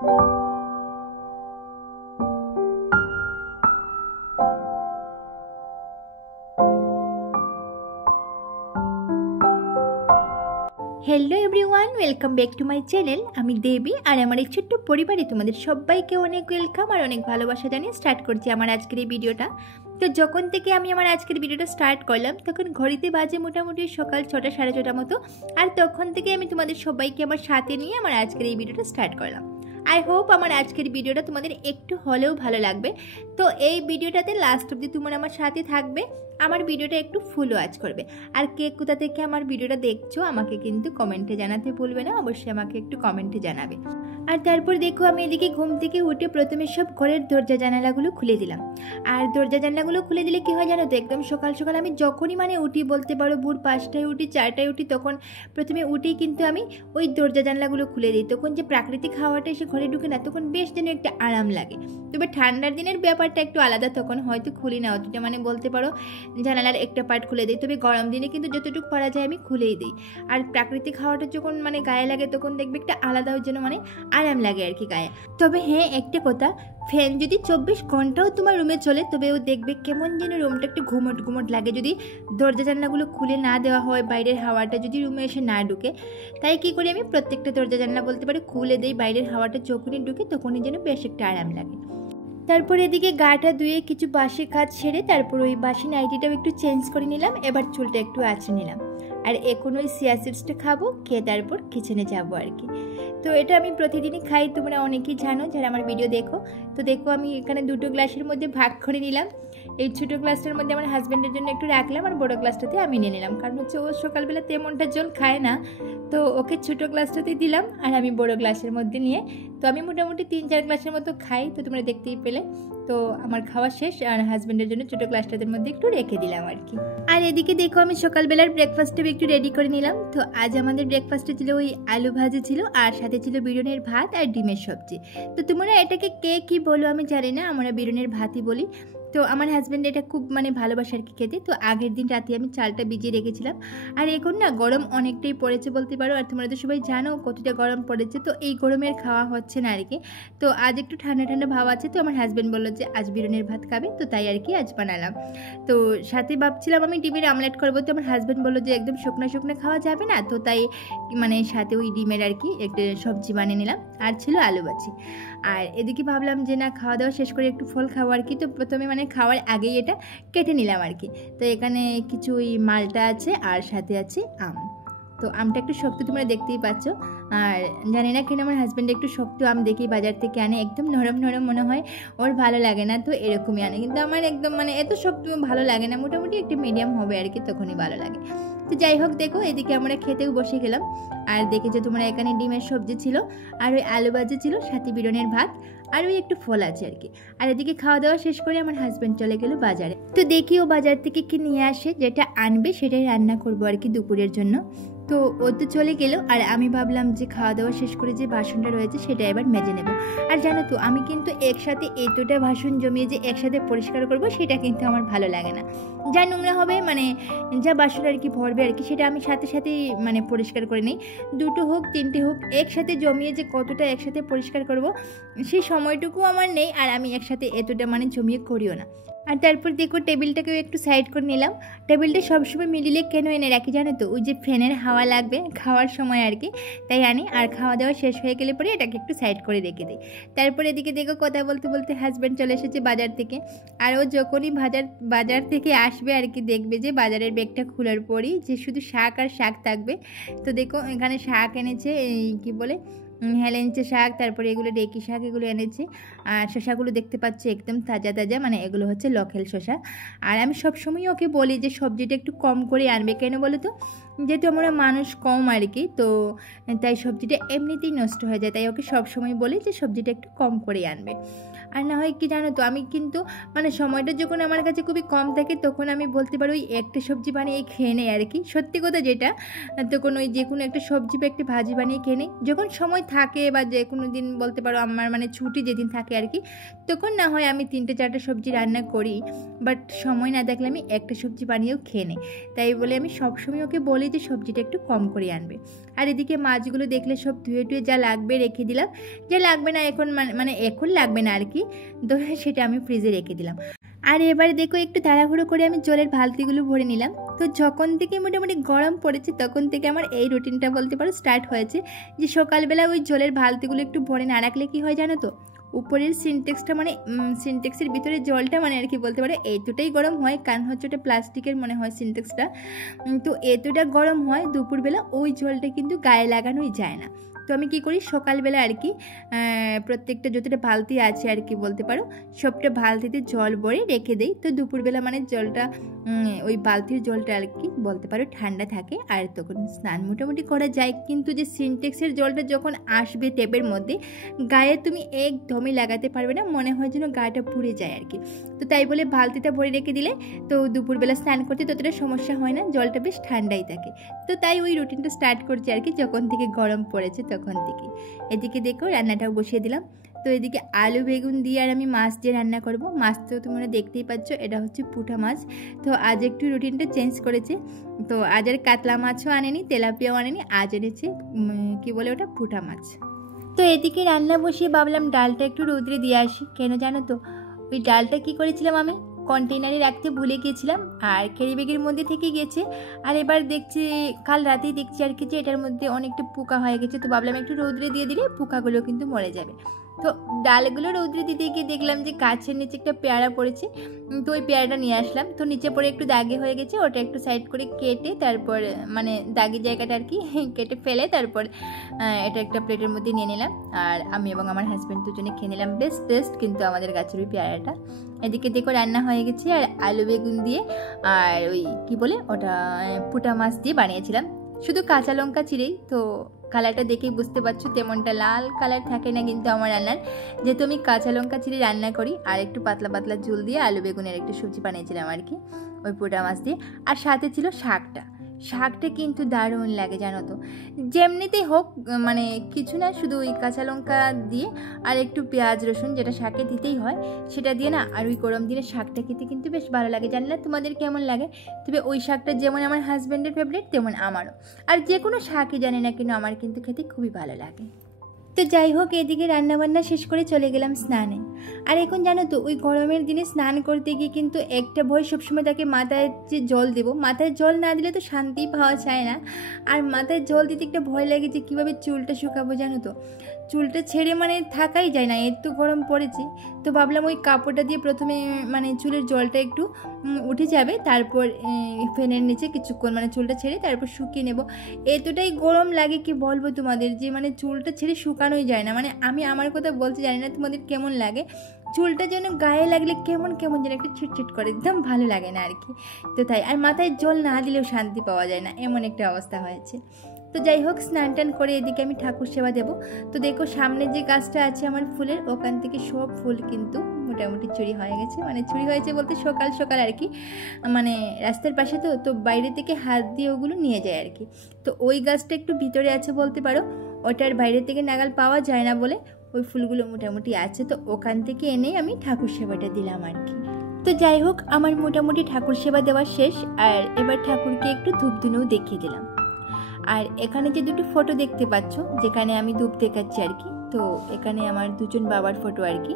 Hello everyone welcome back to my channel आमी देवी और हमारे छोट्ट परिवारे तुम्हारे सबाइके अनेक वेलकाम और अनेक भालोबासा जानिए स्टार्ट करছি আমার আজকের এই ভিডিওটা। তো যখন থেকে আমি আমার আজকের ভিডিওটা স্টার্ট করলাম তখন ঘড়িতে বাজে মোটামুটি সকাল 6টা 6:30 মতো, আর তখন থেকে আমি তোমাদের সবাইকে আমার সাথে নিয়ে আমার আজকের এই ভিডিওটা স্টার্ট করলাম। आई होप আমার আজকের ভিডিওটা তোমাদের একটু হলেও ভালো লাগবে। তো এই ভিডিওটাতে লাস্ট অবধি তোমরা আমার সাথে থাকবে, আমার ভিডিওটা একটু ফুল ওয়াচ করবে। আর কে কোথা থেকে আমার ভিডিওটা দেখছো আমাকে কিন্তু কমেন্টে জানাতে ভুলবে না, অবশ্যই আমাকে একটু কমেন্টে জানাবে। আর তারপর দেখো আমি এদিকে ঘুম থেকে উঠে প্রথমে সব ঘরের দরজা জানালাগুলো খুলে দিলাম। আর দরজা জানালাগুলো খুলে দিলে কি হয় জানো তো, একদম সকাল সকাল আমি যখনই উঠি, বলতে পারো ভোর 5টায় উঠি 4টায় উঠি, তখন প্রথমে উঠেই কিন্তু আমি ওই দরজা জানালাগুলো খুলে দিই। তখন যে প্রাকৃতিক হাওয়াটা এসে ঘরে ঢুকে না, তখন বেশ যেন একটা আরাম লাগে। তবে ঠান্ডার দিনের ব্যাপারটা একটু আলাদা, তখন হয়তো খুলি না অতটা, বলতে পারো জানালার একটা পার্ট খুলে দিই। তবে গরম দিনে কিন্তু যতটুকু পারা যায় আমি খুলেই দিই। আর প্রাকৃতিক হাওয়াটা যখন গায়ে লাগে তখন দেখবে একটা আলাদা যেন আরাম লাগে আর কি গায়ে। তবে হ্যাঁ একটা কথা, ফ্যান যদি 24 ঘন্টাও তোমার রুমে চলে তবেও দেখবে কেমন যেন রুমটা একটু ঘুমট ঘুমট লাগে যদি দরজা জানলাগুলো খুলে না দেওয়া হয়, বাইরের হাওয়াটা যদি রুমে এসে না ঢুকে। তাই কী করি আমি প্রত্যেকটা দরজা জানলা বলতে পারি খুলে দিই, বাইরের হাওয়াটা যখনই ঢুকে তখনই যেন বেশ একটা আরাম লাগে। তারপর এদিকে গাটা ধুয়ে কিছু বাসি কাজ সেরে তারপর ওই বাসি নাইটিটাও একটু চেঞ্জ করে নিলাম, এবার চুলটা একটু আঁচড়ে নিলাম। আর এখন ওই চিয়া সিডসটা খাবো, খেয়ে তারপর কিচেনে যাবো আর কি। তো এটা আমি প্রতিদিনই খাই, তোমরা অনেকেই জানো যারা আমার ভিডিও দেখো। তো দেখো আমি এখানে দুটো গ্লাসের মধ্যে ভাগ করে নিলাম। এই ছোটো গ্লাসটার মধ্যে আমার হাজব্যান্ডের জন্য একটু রাখলাম, আর বড়ো গ্লাসটাতে আমি নিয়ে নিলাম, কারণ হচ্ছে ও সকালবেলা তেমনটা জল খায় না। তো ওকে ছোটো গ্লাসটাতেই দিলাম আর আমি বড়ো গ্লাসের মধ্যে নিয়ে, তো আমি মোটামুটি 3-4 গ্লাসের মতো খাই। তো তোমরা দেখতেই পেলে। তো আমার খাওয়া শেষ, আর হাজব্যান্ডের জন্য ছোটো গ্লাসটাদের মধ্যে একটু রেখে দিলাম আর কি। আর এদিকে দেখো আমি সকালবেলার ব্রেকফাস্টটা একটু রেডি করে নিলাম। তো আজ আমাদের ব্রেকফাস্টে ছিল ওই আলু ভাজি ছিল, আর সাথে ছিল বিরিয়ানির ভাত আর ডিমের সবজি। তো তোমরা এটাকে কে কী বলো আমি জানি না, আমরা বিরিয়ানির ভাতই বলি। তো আমার হাজব্যান্ড এটা খুব ভালোবাসে আর কি খেতে। তো আগের দিন রাতে আমি চালটা ভিজিয়ে রেখেছিলাম। আর এখন না গরম অনেকটাই পড়েছে বলতে পারো, আর তোমরা তো সবাই জানো কতটা গরম পড়েছে। তো এই গরমের খাওয়া হচ্ছে না আর কি। তো আজ একটু ঠান্ডা ঠান্ডা ভাব আছে, তো আমার হাজব্যান্ড বললো যে আজ বিরিয়ানির ভাত খাবে, তো তাই আর কি আজ বানালাম। তো সাথে ভাবছিলাম আমি ডিমের আমলেট করবো, তো আমার হাজব্যান্ড বললো যে একদম শুকনো শুকনো খাওয়া যাবে না, তো তাই সাথে ওই ডিমের আর কি একটা সবজি বানিয়ে নিলাম, আর ছিল আলু ভাজি। আর এদিকে ভাবলাম যে না খাওয়া দাওয়া শেষ করে একটু ফল খাওয়া আর কি। তো প্রথমে খাওয়ার আগেই এটা কেটে নিলাম আর কি। তো এখানে কিছু ওই মালটা আছে আর সাথে আছে আম। তো আমটা একটু শক্ত তোমরা দেখতেই পাচ্ছ, আর জানি না কেন আমার হাজব্যান্ড একটু শক্ত আম দেখেই বাজার থেকে আনে, একদম নরম নরম মনে হয় ওর ভালো লাগে না, তো এরকমই আনে। কিন্তু আমার একদম এত শক্ত ভালো লাগে না, মোটামুটি একটু মিডিয়াম হবে আর কি, তখনই ভালো লাগে। তো যাই হোক দেখো এদিকে আমরা খেতেও বসে গেলাম। আর দেখে যে তোমরা এখানে ডিমের সবজি ছিল, আর ওই আলু ভাজি ছিল, সাথে বিরিয়ানির ভাত, আর ওই একটু ফল আছে আর কি। আর এদিকে খাওয়া দাওয়া শেষ করে আমার হাজব্যান্ড চলে গেল বাজারে। তো দেখি ও বাজার থেকে কি নিয়ে আসে, যেটা আনবে সেটাই রান্না করবো আর কি দুপুরের জন্য। তো ও তো চলে গেল, আর আমি ভাবলাম যে খাওয়া দাওয়া শেষ করে যে বাসনটা রয়েছে সেটা এবার মেজে নেব। আর জানো তো আমি কিন্তু একসাথে এতটা বাসন জমিয়ে যে একসাথে পরিষ্কার করব সেটা কিন্তু আমার ভালো লাগে না। যা নোংরা হবে যা বাসন আর কি ভরবে আর কি, সেটা আমি সাথে সাথেই পরিষ্কার করে নিই। 2টো হোক 3টে হোক একসাথে জমিয়ে যে কতটা একসাথে পরিষ্কার করব সেই সময়টুকু আমার নেই, আর আমি একসাথে এতটা জমিয়ে করিও না। আর তারপর দেখো টেবিলটাকেও একটু সাইড করে নিলাম। টেবিলটা সবসময় মিডিলে কেন এনে রাখি জানো তো, ওই যে ফ্যানের হাওয়া লাগবে খাওয়ার সময় আর কি, তাই আনি। আর খাওয়া দাওয়া শেষ হয়ে গেলে পরে এটাকে একটু সাইড করে রেখে দিই। তারপর এদিকে দেখো কথা বলতে বলতে হাজব্যান্ড চলে এসেছে বাজার থেকে। আর ও যখনই বাজার থেকে আসবে আর কি, দেখবে যে বাজারের ব্যাগটা খোলার পরই যে শুধু শাক আর শাক থাকবে। তো দেখো এখানে শাক এনেছে, এই কী বলে হেলেঞ্চে শাক, তারপরে এগুলো ডেকি শাক এগুলো এনেছে। আর শসাগুলো দেখতে পাচ্ছি একদম তাজা তাজা, এগুলো হচ্ছে লকেল শসা। আর আমি সবসময় ওকে বলি যে সবজিটা একটু কম করে আনবে, কেন বলো তো, যেহেতু আমরা মানুষ কম আর কি, তো তাই সবজিটা এমনিতেই নষ্ট হয়ে যায়। তাই ওকে সবসময় বলি যে সবজিটা একটু কম করে আনবে। আর না হয় কি জানো তো, আমি কিন্তু সময়টা যখন আমার কাছে খুবই কম থাকে তখন আমি বলতে পারি ওই একটা সবজি বানিয়ে খেয়ে নেই আর কি, সত্যি কথা যেটা। তখন ওই যে কোনো একটা সবজি বা একটা ভাজি বানিয়ে খেয়ে নেই যখন সময় থাকে, বা যে কোনো দিন বলতে পারো আমার ছুটি যেদিন থাকে আর কি, তখন না হয় আমি 3টে-4টে সবজি রান্না করি, বাট সময় না থাকলে আমি একটা সবজি বানিয়েও খেয়ে নিই। তাই বলে আমি সবসময় ওকে বলি যে সবজিটা একটু কম করে আনবে। আর এদিকে মাছগুলো দেখলে সব ধুয়ে টুয়ে যা লাগবে রেখে দিলাম, যা লাগবে না এখন মানে এখন লাগবে না আর কি, তো সেটা আমি ফ্রিজে রেখে দিলাম। আর এবারে দেখো একটু তাড়াহুড়ো করে আমি জলের বালতিগুলো ভরে নিলাম। তো যখন থেকে মোটামুটি গরম পড়েছে তখন থেকে আমার এই রুটিনটা বলতে পারো স্টার্ট হয়েছে, যে সকালবেলা ওই জলের বালতিগুলো একটু ভরে না রাখলে কী হয় জানো তো, উপরের সিনটেক্সটা মানে সিনটেক্সের ভিতরে জলটা মানে আর কি বলতে পারো এতটাই গরম হয়, কারণ হচ্ছে ওটা প্লাস্টিকের মনে হয় সিনটেক্সটা, তো এতটা গরম হয় দুপুরবেলা ওই জলটা কিন্তু গায়ে লাগানোই যায় না। তো আমি কী করি সকালবেলা আর কি প্রত্যেকটা যতটা বালতি আছে আর কি বলতে পারো সবটা বালতিতে জল ভরে রেখে দেই। তো দুপুরবেলা মানে জলটা ওই বালতির জলটা আর কি বলতে পারো ঠান্ডা থাকে, আর তখন স্নান মোটামুটি করা যায়। কিন্তু যে সিনটেক্সের জলটা যখন আসবে ট্যাপের মধ্যে গায়ে তুমি একদমই লাগাতে পারবে না, মনে হয় যেন গাটা পুড়ে যায় আর কি। তো তাই বলে বালতিটা ভরে রেখে দিলে তো দুপুরবেলা স্নান করতে ততটা সমস্যা হয় না, জলটা বেশ ঠান্ডাই থাকে। তো তাই ওই রুটিনটা স্টার্ট করছি আর কি যখন থেকে গরম পড়েছে তখন থেকে। এদিকে দেখো রান্নাটাও বসিয়ে দিলাম। তো এদিকে আলু বেগুন দিয়ে আর আমি মাছ দিয়ে রান্না করব। মাছ তো তোমরা দেখতেই পাচ্ছ, এটা হচ্ছে পুঁটা মাছ। তো আজ একটু রুটিনটা চেঞ্জ করেছে, তো আজ আর কাতলা মাছও আনেনি, তেলাপিয়াও আনেনি, আজ এনেছে কি বলে ওটা পুঁটা মাছ। তো এদিকে রান্না বসিয়ে ভাবলাম ডালটা একটু রোদ্রে দিয়ে আসি। কেন জানো তো, ওই ডালটা কি করেছিলাম আমি কন্টেনারে রাখতে ভুলে গিয়েছিলাম আর ক্যারি ব্যাগের মধ্যে থেকে গেছে। আর এবার দেখছি কাল রাতেই দেখছি আর কি যে এটার মধ্যে অনেকটা পোকা হয়ে গেছে। তো ভাবলাম একটু রোদ্রে দিয়ে দিলে পোকাগুলো কিন্তু মরে যাবে। তো ডালগুলো রৌদ্রে দিতে গিয়ে দেখলাম যে গাছের নিচে একটা পেয়ারা পড়েছে, তো ওই পেয়ারাটা নিয়ে আসলাম। তো নিচে পড়ে একটু দাগে হয়ে গেছে, ওটা একটু সাইড করে কেটে তারপর মানে দাগি জায়গাটা আর কি কেটে ফেলে তারপর এটা একটা প্লেটের মধ্যে নিয়ে নিলাম। আর আমি এবং আমার হাজব্যান্ড দুজনে খেয়ে নিলাম, বেশ টেস্ট কিন্তু আমাদের গাছের ওই পেয়ারাটা। এদিকে দেখো রান্না হয়ে গেছে, আর আলু বেগুন দিয়ে আর ওই কি বলে ওটা পুঁটা মাছ দিয়ে বানিয়েছিলাম শুধু কাঁচা লঙ্কা চিরেই। তো কালারটা দেখেই বুঝতে পারছো তেমনটা লাল কালার থাকে না কিন্তু আমার রান্নার, যেহেতু আমি কাঁচা লঙ্কা চিরে রান্না করি। আর একটু পাতলা পাতলা ঝোল দিয়ে আলু বেগুনের একটু সবজি বানিয়েছিলাম আর কি ওই পোটা মাছ দিয়ে। আর সাথে ছিল শাকটা কিন্তু দারুণ লাগে জানো তো, যেমনিতেই হোক মানে কিছু না, শুধু ওই কাঁচা লঙ্কা দিয়ে আর একটু পেঁয়াজ রসুন যেটা শাকে দিতেই হয় সেটা দিয়ে না, আর ওই গরম দিনে শাকটা খেতে কিন্তু বেশ ভালো লাগে। জানি না তোমাদের কেমন লাগে, তবে ওই শাকটা যেমন আমার হাজব্যান্ডের ফেভারিট তেমন আমারও। আর যে কোনো শাকই জানি না কিন্তু আমার কিন্তু খেতে খুবই ভালো লাগে। তো যাই হোক এদিকে রান্নাবান্না শেষ করে চলে গেলাম স্নানে। আর এখন জানো তো ওই গরমের দিনে স্নান করতে গিয়ে কিন্তু একটা ভয় সবসময় থাকে, মাথায় যে জল দেবো, মাথায় জল না দিলে তো শান্তি পাওয়া যায় না। আর মাথায় জল দিতে একটা ভয় লাগে যে কীভাবে চুলটা শুকাবো, জানো তো চুলটা ছেড়ে মানে থাকাই যায় না, এত গরম পড়েছে। তো ভাবলাম ওই কাপড়টা দিয়ে প্রথমে মানে চুলের জলটা একটু উঠে যাবে, তারপর ফ্যানের নিচে কিছুক্ষণ মানে চুলটা ছেড়ে তারপর শুকিয়ে নেব। এতটাই গরম লাগে কি বলবো তোমাদের, যে মানে চুলটা ছেড়ে শুকানোই যায় না। মানে আমি আমার কথা বলতে জানি না তোমাদের কেমন লাগে, চুলটা যেন গায়ে লাগলে কেমন কেমন যেন একটু ছিটছিট করে, একদম ভালো লাগে না আর কি। তো তাই আর মাথায় জল না দিলেও শান্তি পাওয়া যায় না, এমন একটা অবস্থা হয়েছে। তো যাই হোক স্নান টান করে এদিকে আমি ঠাকুর সেবা দেবো। তো দেখো সামনে যে গাছটা আছে আমার ফুলের, ওখান থেকে সব ফুল কিন্তু মোটামুটি চুরি হয়ে গেছে। মানে চুরি হয়েছে বলতে সকাল সকাল আর কি, মানে রাস্তার পাশে তো বাইরে থেকে হাত দিয়ে ওগুলো নিয়ে যায় আর কি। তো ওই গাছটা একটু ভিতরে আছে বলতে পারো, ওটার বাইরে থেকে নাগাল পাওয়া যায় না বলে ওই ফুলগুলো মোটামুটি আছে। তো ওখান থেকে এনেই আমি ঠাকুর সেবাটা দিলাম আর কি। তো যাই হোক আমার মোটামুটি ঠাকুর সেবা দেওয়া শেষ, আর এবার ঠাকুরকে একটু ধূপ ধুনোও দেখিয়ে দিলাম। আর এখানে যে দুটো ফটো দেখতে পাচ্ছ যেখানে আমি ধূপ দেখাচ্ছি আর কি, তো এখানে আমার দুজন বাবার ফটো আর কি।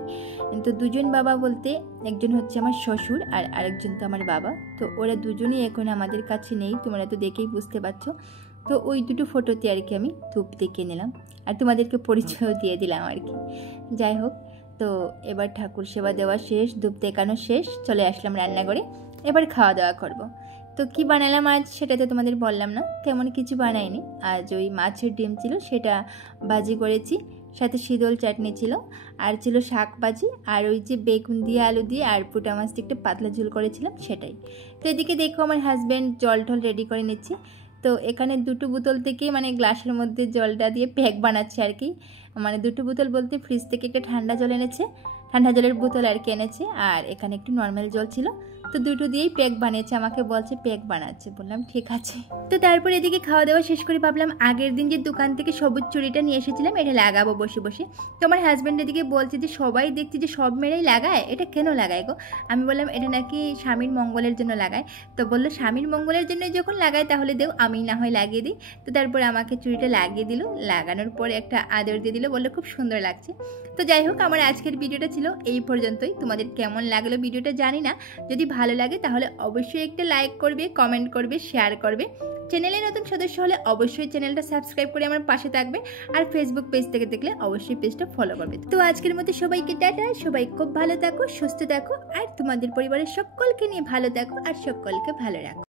তো দুজন বাবা বলতে একজন হচ্ছে আমার শ্বশুর আর আরেকজন তো আমার বাবা। তো ওরা দুজনেই এখন আমাদের কাছে নেই, তোমরা তো দেখেই বুঝতে পারছো। তো ওই দুটো ফটোতে আর কি আমি ধূপ দেখিয়ে নিলাম আর তোমাদেরকে পরিচয়ও দিয়ে দিলাম আর কি। যাই হোক তো এবার ঠাকুর সেবা দেওয়া শেষ, ধূপ দেখানো শেষ, চলে আসলাম রান্নাঘরে, এবার খাওয়া দাওয়া করবো। তো কি বানালাম আজ সেটা তো তোমাদের বললাম না, তেমন কিছু বানাইনি। আজ ওই মাছের ডিম ছিল সেটা ভাজি করেছি, সাথে শীতল চাটনি ছিল, আর ছিল শাক ভাজি, আর ওই যে বেগুন দিয়ে আলু দিয়ে আর পুঁটা মাছ দিয়ে একটা পাতলা ঝোল করেছিলাম সেটাই। তো এদিকে দেখো আমার হাজব্যান্ড জল টল রেডি করে নিচ্ছে। তো এখানে দুটো বোতল থেকে মানে গ্লাসের মধ্যে জলটা দিয়ে প্যাক বানাচ্ছে আর কি। মানে দুটো বোতল বলতে ফ্রিজ থেকে একটা ঠান্ডা জল এনেছে, ঠান্ডা জলের বোতল আর কি এনেছে, আর এখানে একটু নর্মাল জল ছিল। তো দুটো দিয়েই প্যাক বানিয়েছে, আমাকে বলছে প্যাক বানাচ্ছে, বললাম ঠিক আছে। তো তারপর এদিকে খাওয়া দাওয়া শেষ করে ভাবলাম আগের দিন যে দোকান থেকে সবুজ চুড়িটা নিয়ে এসেছিলাম এটা লাগাবো বসে বসে। তো আমার হাজব্যান্ড এদিকে বলছে যে সবাই দেখছি যে সব মেয়েরাই লাগায়, এটা কেন লাগায় গো? আমি বললাম এটা নাকি স্বামীর মঙ্গলের জন্য লাগায়। তো বললো স্বামীর মঙ্গলের জন্য যখন লাগায় তাহলে দেও, আমি না হয় লাগিয়ে দিই। তো তারপরে আমাকে চুড়িটা লাগিয়ে দিল, লাগানোর পরে একটা আদর দিয়ে দিল, বললো খুব সুন্দর লাগছে। তো যাই হোক, আমার আজকের ভিডিওটা ছিল এই পর্যন্তই। তোমাদের কেমন লাগলো ভিডিওটা জানি না, যদি ভালো লাগে তাহলে অবশ্যই একটা লাইক করবে, কমেন্ট করবে, শেয়ার করবে। চ্যানেলে নতুন সদস্য হলে অবশ্যই চ্যানেলটা সাবস্ক্রাইব করে আমার পাশে থাকবে, আর ফেসবুক পেজ থেকে দেখলে অবশ্যই পেজটা ফলো করবে। তো আজকের মতো সবাইকে টাটা, সবাই খুব ভালো থাকো, সুস্থ থাকো, আর তোমাদের পরিবারের সকলকে নিয়ে ভালো থাকো আর সকলকে ভালো রাখো।